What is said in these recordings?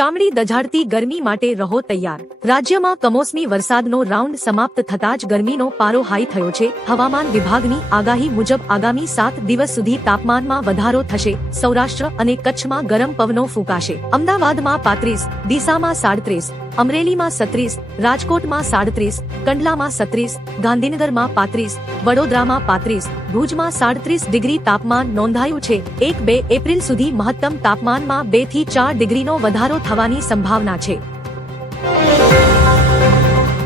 ચામડી દઝાડતી ગરમી માટે રહો તૈયાર। રાજ્યમાં કમોસમી વરસાદનો રાઉન્ડ સમાપ્ત થતા જ ગરમીનો પારો હાઈ થયો છે। હવામાન વિભાગની આગાહી મુજબ આગામી 7 દિવસ સુધી તાપમાનમાં વધારો થશે। સૌરાષ્ટ્ર અને કચ્છમાં ગરમ પવનો ફૂંકાશે। અમદાવાદમાં 35, ડીસામાં 37, અમરેલીમાં 37, રાજકોટમાં 37, કંડલામાં 37, ગાંધીનગરમાં 35, વડોદરામાં 35, ભુજમાં 37 ડિગ્રી તાપમાન નોંધાયું છે। 1-2 એપ્રિલ સુધી મહત્તમ તાપમાનમાં 2 થી 4 ડિગ્રીનો વધારો થવાની સંભાવના છે।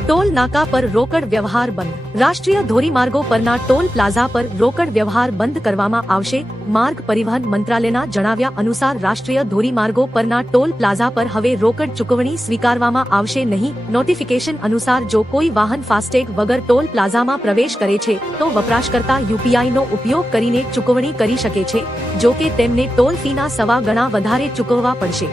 ટોલ નાકા પર રોકડ વ્યવહાર બંધ। રાષ્ટ્રીય ધોરીમાર્ગો પરના ટોલ પ્લાઝા પર રોકડ વ્યવહાર બંધ કરવામાં આવશે। માર્ગ પરિવહન મંત્રાલયના જણાવ્યા અનુસાર રાષ્ટ્રીય ધોરીમાર્ગો પરના ટોલ પ્લાઝા પર હવે રોકડ ચૂકવણી સ્વીકારવામાં આવશે નહીં। નોટિફિકેશન અનુસાર જો કોઈ વાહન ફાસ્ટેગ વગર ટોલ પ્લાઝામાં પ્રવેશ કરે છે તો વપરાશકર્તા યુપીઆઈનો ઉપયોગ કરીને ચૂકવણી કરી શકે છે, જો કે તેમને ટોલ ફીના 1.25 ગણા વધારે ચૂકવવા પડશે।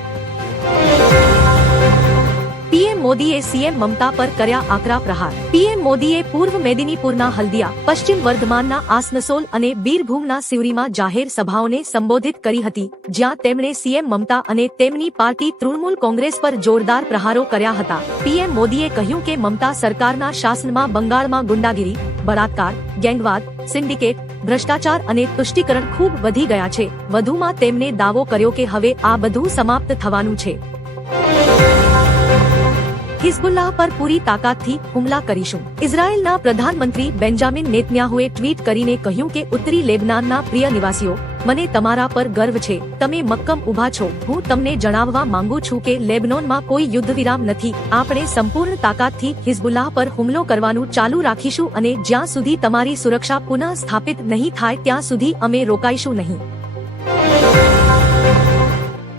પીએમ મોદીએ સીએમ મમતા પર કર્યા આકરા પ્રહાર। પીએમ મોદીએ પૂર્વ મેદિનીપુરના હલ્દિયા, પશ્ચિમ વર્ધમાનના આસનસોલ અને બીરભૂમના સિવરીમાં જાહેર સભાઓને સંબોધિત કરી હતી, જ્યાં તેમણે સીએમ મમતા અને તેમની પાર્ટી તૃણમૂલ કોંગ્રેસ પર જોરદાર પ્રહારો કર્યા હતા। પીએમ મોદીએ કહ્યું કે મમતા સરકારના શાસનમાં બંગાળમાં ગુંડાગીરી, બળાત્કાર, ગેંગવાદ, સિન્ડિકેટ, ભ્રષ્ટાચાર અને તુષ્ટિકરણ ખૂબ વધી ગયા છે। વધુમાં તેમણે દાવો કર્યો કે હવે આ બધું સમાપ્ત થવાનું છે। હિઝબુલ્લાહ પર પૂરી તાકાતથી હુમલા કરીશું। ઇઝરાયેલના પ્રધાનમંત્રી બેન્જામિન નેતન્યાહુએ ટ્વીટ કરીને કહ્યું કે ઉત્તરી લેબનાનના પ્રિય નિવાસીઓ, મને તમારા પર ગર્વ છે। તમે મક્કમ ઊભા છો। હું તમને જણાવવા માંગુ છું કે લેબનોનમાં કોઈ યુદ્ધ વિરામ નથી। આપણે સંપૂર્ણ તાકાતથી હિઝબુલ્લાહ પર હુમલો કરવાનું ચાલુ રાખીશું અને જ્યાં સુધી તમારી સુરક્ષા પુનઃ સ્થાપિત નહીં થાય ત્યાં સુધી અમે રોકાઈશું નહીં।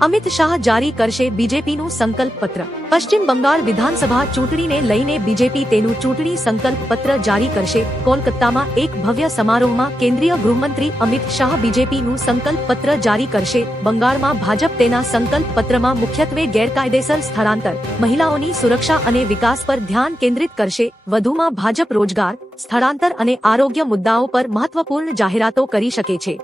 અમિત શાહ જારી કરશે બીજેપીનું સંકલ્પ પત્ર। પશ્ચિમ બંગાળ વિધાનસભા ચૂંટણીને લઈને બીજેપી તેનું ચૂંટણી સંકલ્પ પત્ર જારી કરશે। કોલકાતામાં એક ભવ્ય સમારોહમાં કેન્દ્રીય ગૃહમંત્રી અમિત શાહ બીજેપીનું સંકલ્પ પત્ર જારી કરશે। બંગાળમાં ભાજપ તેના સંકલ્પ પત્રમાં મુખ્યત્વે ગેરકાયદેસર સ્થળાંતર, મહિલાઓની સુરક્ષા અને વિકાસ પર ધ્યાન કેન્દ્રિત કરશે। વધુમાં ભાજપ રોજગાર, સ્થળાંતર અને આરોગ્ય મુદ્દાઓ પર મહત્વપૂર્ણ જાહેરાતો કરી શકે છે।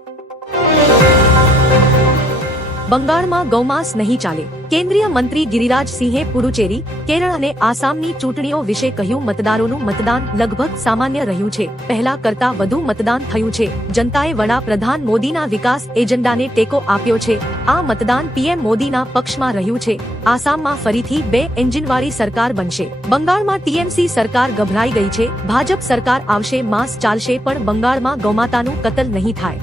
બંગાળમાં ગૌમાંસ નહીં ચાલે। કેન્દ્રીય મંત્રી ગિરિરાજ સિંહે પુડુચેરી, કેરળ અને આસામની ચૂંટણીઓ વિશે કહ્યું, મતદારોનું મતદાન લગભગ સામાન્ય રહ્યું છે। પહેલા કરતા વધુ મતદાન થયું છે। જનતાએ વડાપ્રધાન મોદીના વિકાસ એજન્ડાને ટેકો આપ્યો છે। આ મતદાન પીએમ મોદીના પક્ષમાં રહ્યું છે। આસામમાં ફરીથી 2 એન્જિનવાળી સરકાર બનશે। બંગાળમાં ટીએમસી સરકાર ગભરાઈ ગઈ છે। ભાજપ સરકાર આવશે, માંસ ચાલશે, પણ બંગાળમાં ગૌમાતાનું કતલ નહીં થાય।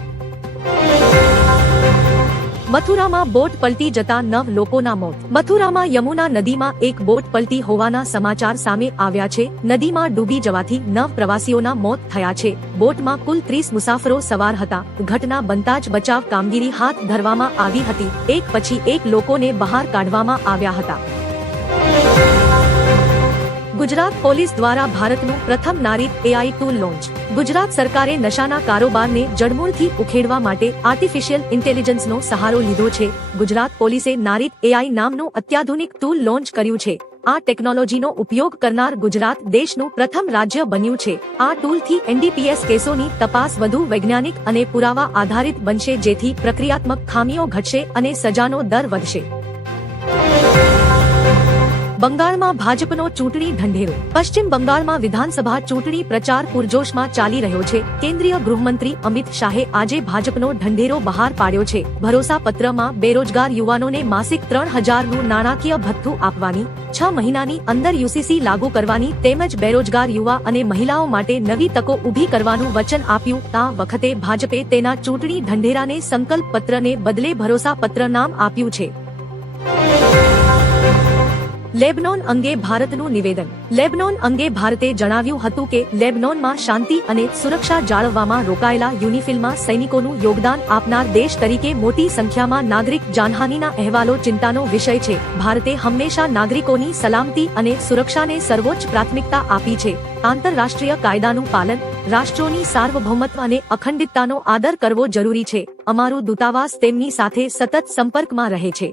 મથુરામાં બોટ પલટી જતા 9 લોકોના મોત। મથુરામાં યમુના નદીમાં એક બોટ પલટી હોવાના સમાચાર સામે આવ્યા છે। નદીમાં ડૂબી જવાથી 9 પ્રવાસીઓના મોત થયા છે। બોટમાં કુલ 30 મુસાફરો સવાર હતા। ઘટના બનતા જ બચાવ કામગીરી હાથ ધરવામાં આવી હતી। એક પછી એક લોકોને બહાર કાઢવામાં આવ્યા હતા। ગુજરાત પોલીસ દ્વારા ભારતનું પ્રથમ નારીત એઆઈ ટૂલ લોન્ચ। ગુજરાત સરકારે નશાના કારોબારને જડમૂળથી ઉખેડવા માટે આર્ટિફિશિયલ ઇન્ટેલિજન્સનો સહારો લીધો છે। ગુજરાત પોલીસે નારીત એઆઈ નામનું અત્યાધુનિક ટૂલ લોન્ચ કર્યું છે। આ ટેકનોલોજીનો ઉપયોગ કરનાર ગુજરાત દેશનું પ્રથમ રાજ્ય બન્યું છે। આ ટૂલથી એનડીપીએસ કેસોની તપાસ વધુ વૈજ્ઞાનિક અને પુરાવા આધારિત બનશે, જેથી પ્રક્રિયાત્મક ખામીઓ ઘટશે અને સજાનો દર વધશે। બંગાળમાં ભાજપનો ચૂંટણી ઢંઢેરો। પશ્ચિમ બંગાળમાં વિધાનસભા ચૂંટણી પ્રચાર પૂરજોશમાં ચાલી રહ્યો છે। કેન્દ્રીય ગૃહમંત્રી અમિત શાહે આજે ભાજપનો ઢંઢેરો બહાર પાડ્યો છે। ભરોસા પત્રમાં બેરોજગાર યુવાનોને માસિક 3000નું નાણાકીય ભથ્થું આપવાની, 6 મહિનાની અંદર યુસીસી લાગુ કરવાની તેમજ બેરોજગાર યુવા અને મહિલાઓ માટે નવી તકો ઊભી કરવાનું વચન આપ્યું। આ વખતે ભાજપે તેના ચૂંટણી ઢંઢેરાને સંકલ્પ પત્રને બદલે ભરોસા પત્ર નામ આપ્યું છે। લેબનોન અંગે ભારતનું નિવેદન। લેબનોન અંગે ભારતે જણાવ્યું હતું કે લેબનોનમાં શાંતિ અને સુરક્ષા જાળવવામાં રોકાયેલા યુનિફિલમાં સૈનિકોનું યોગદાન આપનાર દેશ તરીકે મોટી સંખ્યામાં નાગરિક જાનહાનિના અહેવાલો ચિંતાનો વિષય છે। ભારતે હંમેશા નાગરિકોની સલામતી અને સુરક્ષાને સર્વોચ્ચ પ્રાથમિકતા આપી છે। આંતરરાષ્ટ્રીય કાયદાનું પાલન, રાષ્ટ્રોની સાર્વભૌમત્વ અને અખંડિતતાનો આદર કરવો જરૂરી છે। અમારું દૂતાવાસ તેમની સાથે સતત સંપર્કમાં રહે છે।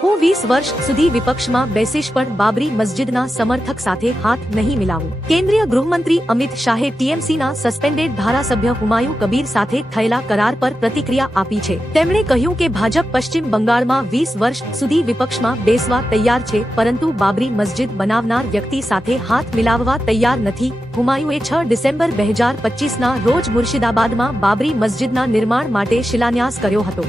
હું 20 વર્ષ સુધી વિપક્ષમાં બેસીશ પણ બાબરી મસ્જિદના સમર્થક સાથે હાથ નહીં મિલાવું. કેન્દ્રીય ગૃહમંત્રી અમિત શાહે ટીએમસીના સસ્પેન્ડેડ ધારાસભ્ય હુમાયુ કબીર સાથે થયેલા કરાર પર પ્રતિક્રિયા આપી છે. તેમણે કહ્યું કે ભાજપ પશ્ચિમ બંગાળમાં 20 વર્ષ સુધી વિપક્ષમાં બેસવા તૈયાર છે, પરંતુ બાબરી મસ્જિદ બનાવનાર વ્યક્તિ સાથે હાથ મિલાવવા તૈયાર નથી. હુમાયુએ 6 ડિસેમ્બર 2025ના રોજ મુર્શિદાબાદમાં બાબરી મસ્જિદના નિર્માણ માટે શિલાન્યાસ કર્યો હતો.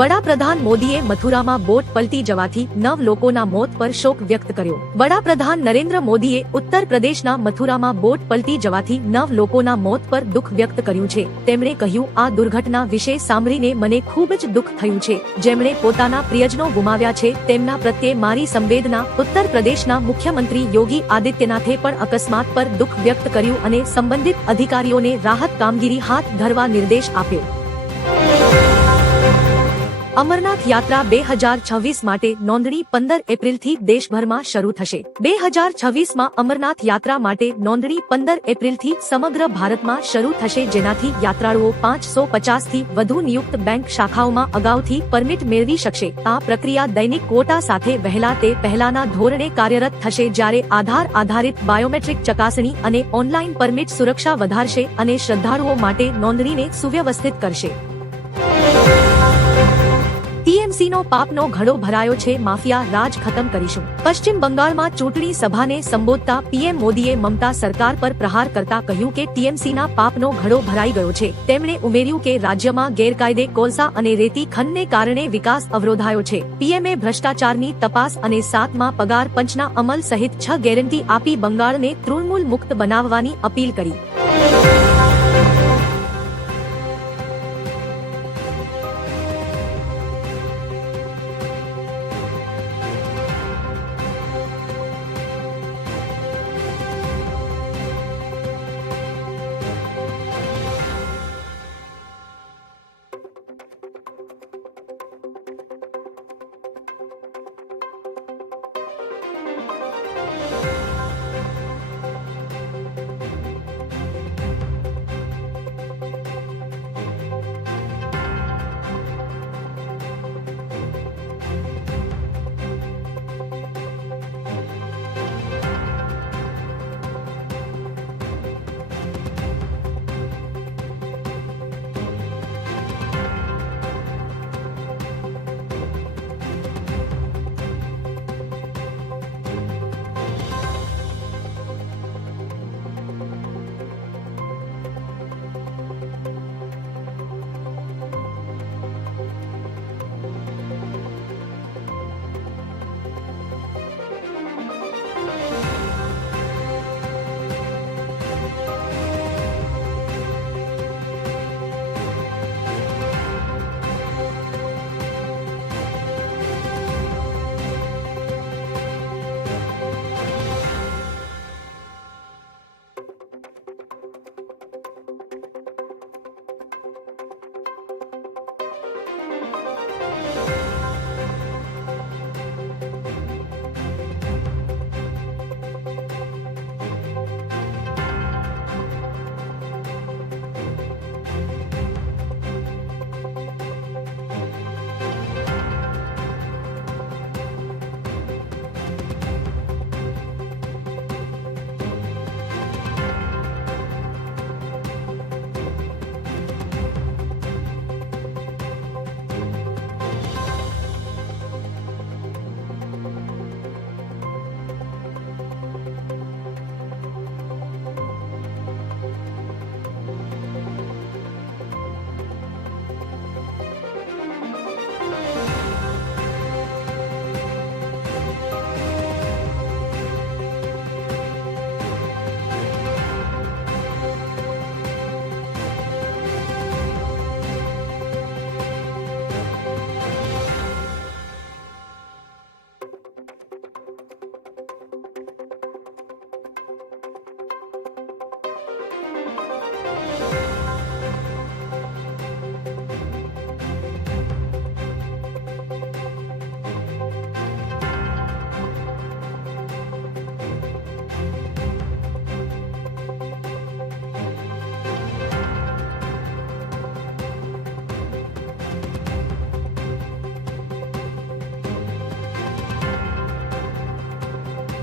વડાપ્રધાન મોદીએ મથુરામાં બોટ પલટી જવાથી 9 લોકોના મોત પર શોક વ્યક્ત કર્યો. વડાપ્રધાન નરેન્દ્ર મોદીએ ઉત્તર પ્રદેશના મથુરામાં બોટ પલટી જવાથી 9 લોકોના મોત પર દુઃખ વ્યક્ત કર્યું છે. તેમણે કહ્યું, આ દુર્ઘટના વિશે સાંભળીને મને ખૂબ જ દુઃખ થયું છે. જેમણે પોતાના પ્રિયજનો ગુમાવ્યા છે તેમના પ્રત્યે મારી સંવેદના. ઉત્તર પ્રદેશના મુખ્યમંત્રી યોગી આદિત્યનાથે પણ અકસ્માત પર દુઃખ વ્યક્ત કર્યું અને સંબંધિત અધિકારીઓને રાહત કામગીરી હાથ ધરવા નિર્દેશ આપ્યો. અમરનાથ યાત્રા 2026 માટે નોંધણી 15 એપ્રિલથી દેશભરમાં શરૂ થશે. 2026માં અમરનાથ યાત્રા માટે નોંધણી 15 એપ્રિલથી સમગ્ર ભારતમાં શરૂ થશે, જેનાથી યાત્રાળુઓ 550થી વધુ નિયુક્ત બેંક શાખાઓમાં અગાઉથી પરમિટ મેળવી શકશે. આ પ્રક્રિયા દૈનિક ક્વોટા સાથે વહેલા તે પહેલાના ધોરણે કાર્યરત થશે, જ્યારે આધાર આધારિત બાયોમેટ્રિક ચકાસણી અને ઓનલાઈન પરમિટ સુરક્ષા વધારશે અને શ્રદ્ધાળુઓ માટે નોંધણીને સુવ્યવસ્થિત કરશે. ટીએમસીનો પાપનો ઘડો ભરાયો છે, માફિયા રાજ ખતમ કરીશું. પશ્ચિમ બંગાળમાં ચૂંટણી સભાને સંબોધતા પીએમ મોદીએ મમતા સરકાર પર પ્રહાર કરતા કહ્યું કે ટીએમસીના પાપનો ઘડો ભરાઈ ગયો છે. તેમણે ઉમેર્યું કે રાજ્યમાં ગેરકાયદે કોલસા અને રેતી ખનનને કારણે વિકાસ અવરોધાયો છે. પીએમએ ભ્રષ્ટાચારની તપાસ અને 7મા પગાર પંચના અમલ સહિત 6 ગેરંટી આપી બંગાળને તૃણમૂલ મુક્ત બનાવવાની અપીલ કરી.